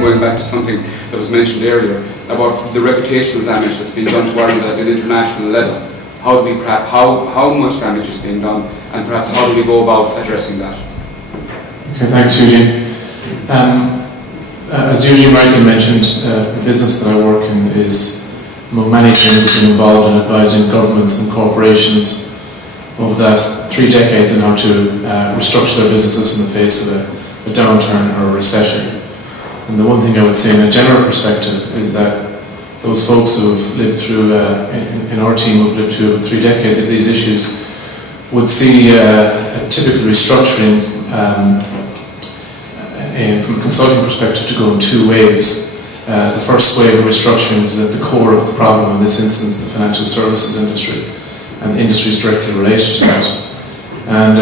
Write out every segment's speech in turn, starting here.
again, going back to something that was mentioned earlier about the reputational damage that's been done to Ireland at an international level. How much damage is being done, and perhaps how do we go about addressing that? Okay, thanks, Eugene. As Eugene rightly mentioned, the business that I work in is, among many things, been involved in advising governments and corporations over the last 3 decades on how to restructure their businesses in the face of a downturn or a recession. And the one thing I would say in a general perspective is that those folks who have lived through, in our team, who have lived through about 3 decades of these issues, would see a typical restructuring from a consulting perspective to go in 2 waves. The first wave of restructuring is at the core of the problem, in this instance the financial services industry, and the industries directly related to that. And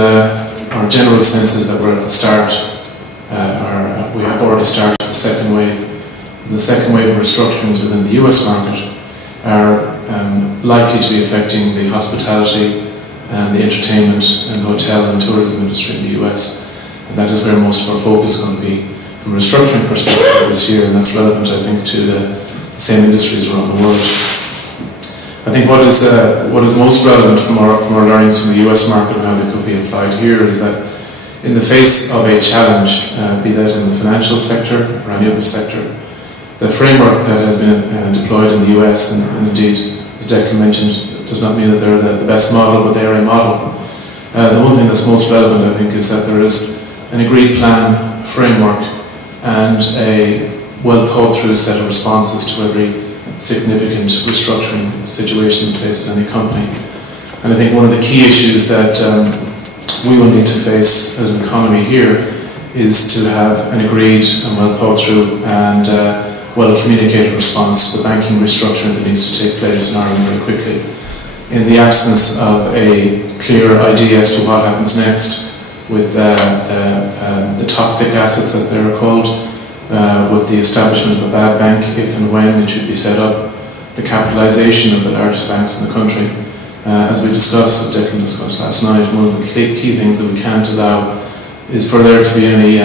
our general sense is that we're at the start, we have already started the second wave. And the second wave of restructurings within the US market are likely to be affecting the hospitality and the entertainment and hotel and tourism industry in the US. And that is where most of our focus is going to be from a restructuring perspective this year, and that's relevant, I think, to the same industries around the world. I think what is most relevant from our learnings from the US market and how they could be applied here is that in the face of a challenge, be that in the financial sector or any other sector, the framework that has been deployed in the US, and indeed, as Declan mentioned, does not mean that they're the best model, but they are a model. The one thing that's most relevant, I think, is that there is an agreed plan, framework, and a well thought through set of responses to every significant restructuring situation that faces any company. And I think one of the key issues that we will need to face as an economy here is to have an agreed and well thought through and well communicated response to the banking restructuring that needs to take place in Ireland very quickly. In the absence of a clear idea as to what happens next with the toxic assets, as they are called, with the establishment of a bad bank, if and when it should be set up, the capitalisation of the largest banks in the country. As we discussed, Declan discussed last night, one of the key things that we can't allow is for there to be any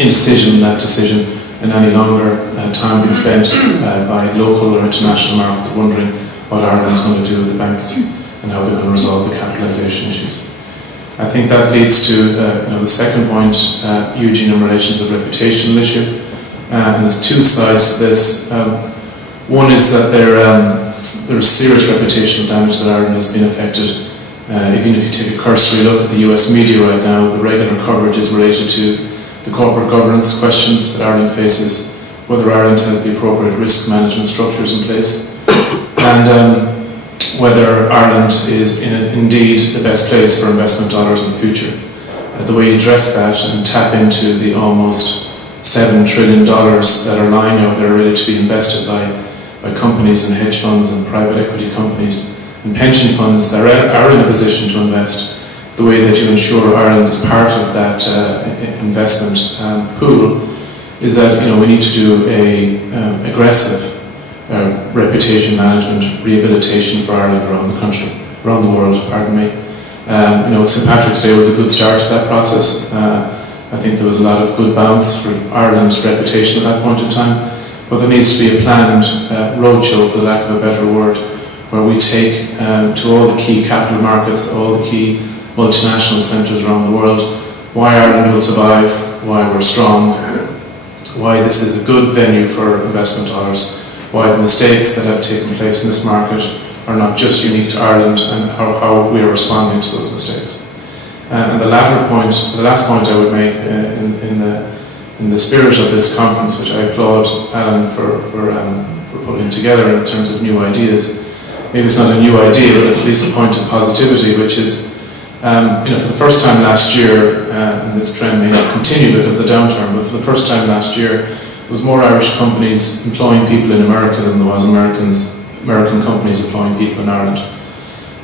indecision in that decision and any longer time being spent by local or international markets wondering what Ireland is going to do with the banks and how they're going to resolve the capitalisation issues. I think that leads to the second point, Eugene, in relation to the reputational issue. And there's 2 sides to this. One is that there's serious reputational damage that Ireland has been affected. Even if you take a cursory look at the US media right now, the regular coverage is related to the corporate governance questions that Ireland faces, whether Ireland has the appropriate risk management structures in place, and whether Ireland is indeed the best place for investment dollars in the future. The way you address that and tap into the almost $7 trillion that are lying out there ready to be invested by companies and hedge funds and private equity companies and pension funds that are in a position to invest, the way that you ensure Ireland is part of that investment pool is that we need to do a aggressive reputation management, rehabilitation for Ireland around the country, around the world, pardon me. St. Patrick's Day was a good start to that process. I think there was a lot of good bounce for Ireland's reputation at that point in time, but there needs to be a planned roadshow, for the lack of a better word, where we take to all the key capital markets, all the key multinational centres around the world, why Ireland will survive, why we're strong, why this is a good venue for investment dollars, why the mistakes that have taken place in this market are not just unique to Ireland, and how we are responding to those mistakes. And the last point I would make in the spirit of this conference, which I applaud Alan for putting together in terms of new ideas. Maybe it's not a new idea, but it's at least a point of positivity, which is, for the first time last year, and this trend may not continue because of the downturn, but for the first time last year, there was more Irish companies employing people in America than there was American companies employing people in Ireland.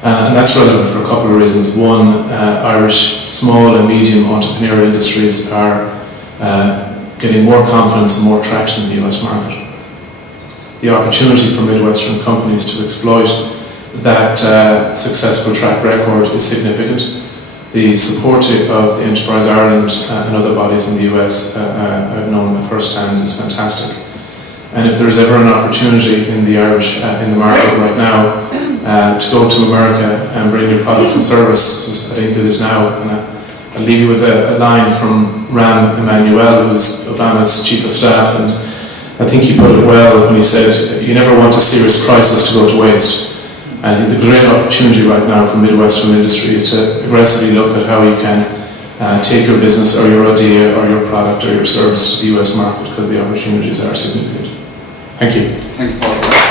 And that's relevant for a couple of reasons. One, Irish small and medium entrepreneurial industries are getting more confidence and more traction in the US market. The opportunities for Midwestern companies to exploit that successful track record is significant. the support of the Enterprise Ireland and other bodies in the US I've known firsthand is fantastic. And if there's ever an opportunity in the Irish, in the market right now, to go to America and bring your products and services, I think it is now. And I'll leave you with a line from Rahm Emanuel, who's Obama's chief of staff, and I think he put it well when he said, you never want a serious crisis to go to waste. And I think the great opportunity right now for Midwestern industry is to aggressively look at how you can take your business or your idea or your product or your service to the US market, because the opportunities are significant. Thank you. Thanks, Paul.